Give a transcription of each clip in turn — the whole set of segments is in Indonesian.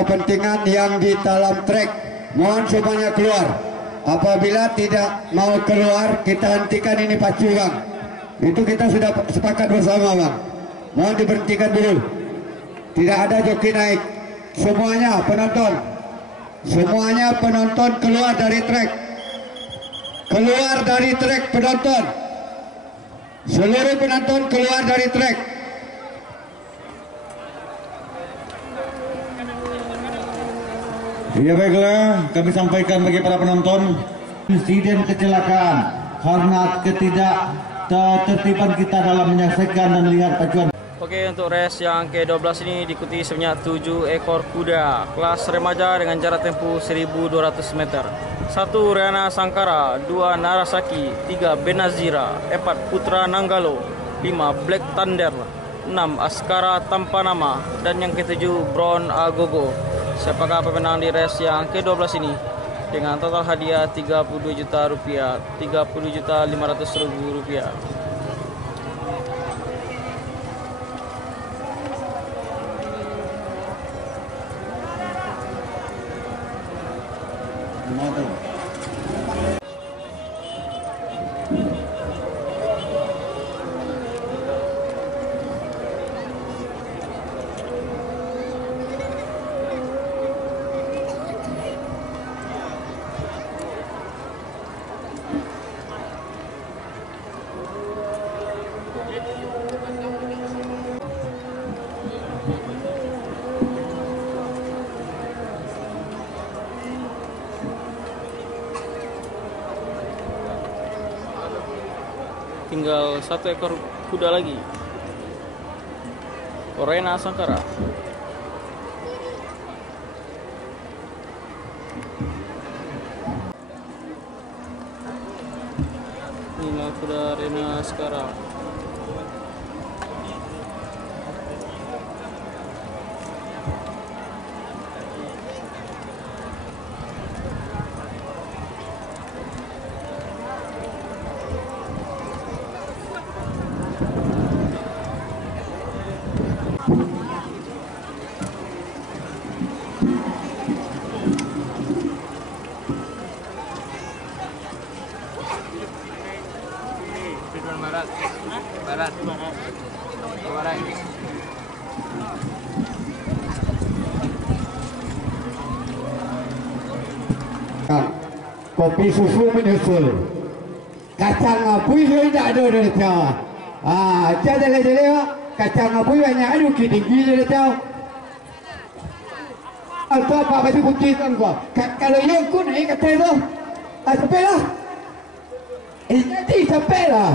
kepentingan yang di dalam trek. Mohon semuanya keluar. Apabila tidak mau keluar, kita hentikan ini pacu bang. Itu kita sudah sepakat bersama bang. Mohon diberhentikan dulu. Tidak ada joki naik. Semuanya penonton keluar dari trek. Keluar dari trek penonton. Seluruh penonton keluar dari trek. Ya baiklah, kami sampaikan bagi para penonton, insiden kecelakaan karena ketidaktertiban kita dalam menyaksikan dan melihat pacuan. Oke, untuk race yang ke-12 ini diikuti sebanyak 7 ekor kuda kelas remaja dengan jarak tempuh 1.200 meter. 1 Riana Sangkara, 2 Narasaki, 3 Benazira, 4 Putra Nanggalo, 5 Black Thunder, 6 Askara Tanpa Nama, dan yang ke-7 Brown Agogo. Siapakah pemenang di race yang ke-12 ini? Dengan total hadiah Rp32 juta, Rp30.500.000. Tinggal 1 ekor kuda lagi. Riana Sangkara. Inilah kuda Riana Sangkara. Barat. Kopi susu menyusul. Kacang apui juga tidak ada dari Jawa. Jadi kacang apui banyak ada tinggi dari Jawa. Atau apa baju putih kan gua. Kalau yang ku naik kata itu, sampai lah. Jadi sampai lah.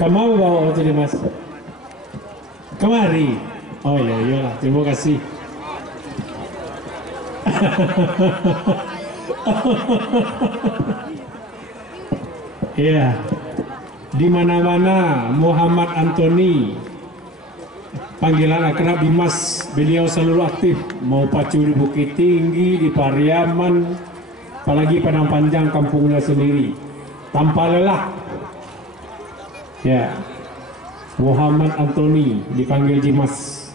Kamu bawa waktu ini mas? Kemari. Oh iya iyalah, terima kasih. Iya. Di mana-mana Muhammad Antoni, panggilan akrab Dimas, beliau selalu aktif, mau pacu di Bukit Tinggi, di Pariaman, apalagi Padang Panjang kampungnya sendiri, tanpa lelah. Ya, Muhammad Antoni dipanggil Dimas,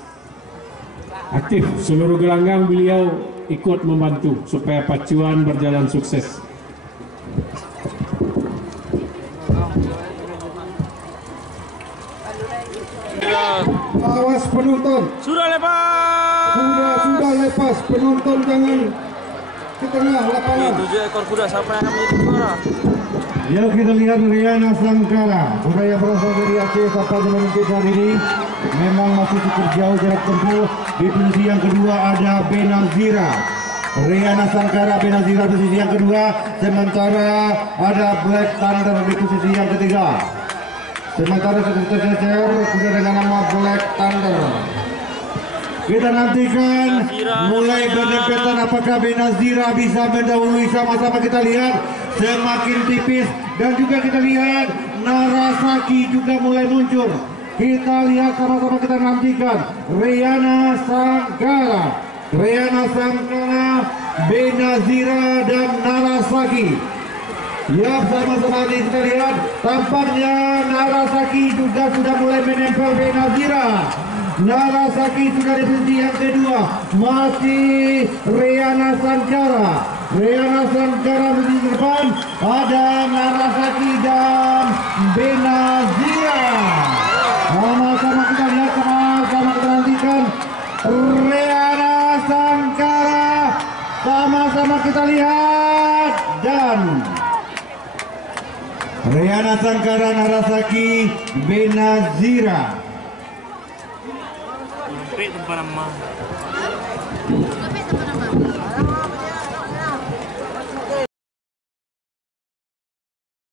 aktif seluruh gelanggang beliau ikut membantu supaya pacuan berjalan sukses. Awas penonton. Sudah lepas. Sudah lepas, penonton jangan ke tengah lapangan. 7 ekor kuda, siapa yang akan menjadi juara? Ya kita lihat Riana Sangkara, kuda yang berasal dari Aceh sampai dengan menit saat ini memang masih cukup jauh jarak tempuh. Di posisi yang kedua ada Benazira. Riana Sangkara, Benazira posisi yang kedua, sementara ada Black Thunder di posisi yang ketiga. Sementara tercecer kuda dengan nama Black Thunder. Kita nantikan mulai berdekatan apakah Benazira bisa mendahului, sama-sama kita lihat semakin tipis, dan juga kita lihat Narasaki juga mulai muncul. Kita lihat sama-sama, kita nantikan Riana Sangkara, Benazira dan Narasaki. Ya, sama-sama kita lihat tampaknya Narasaki juga sudah mulai menempel Benazira. Narasaki sudah di posisi yang kedua. Masih Riana Sankara. Riana Sankara di depan. Ada Narasaki dan Benazira. Sama-sama kita lihat, sama-sama kita nantikan. Riana Sankara. Sama-sama kita lihat. Dan Riana Sankara, Narasaki, Benazira. Sampai tempat nama.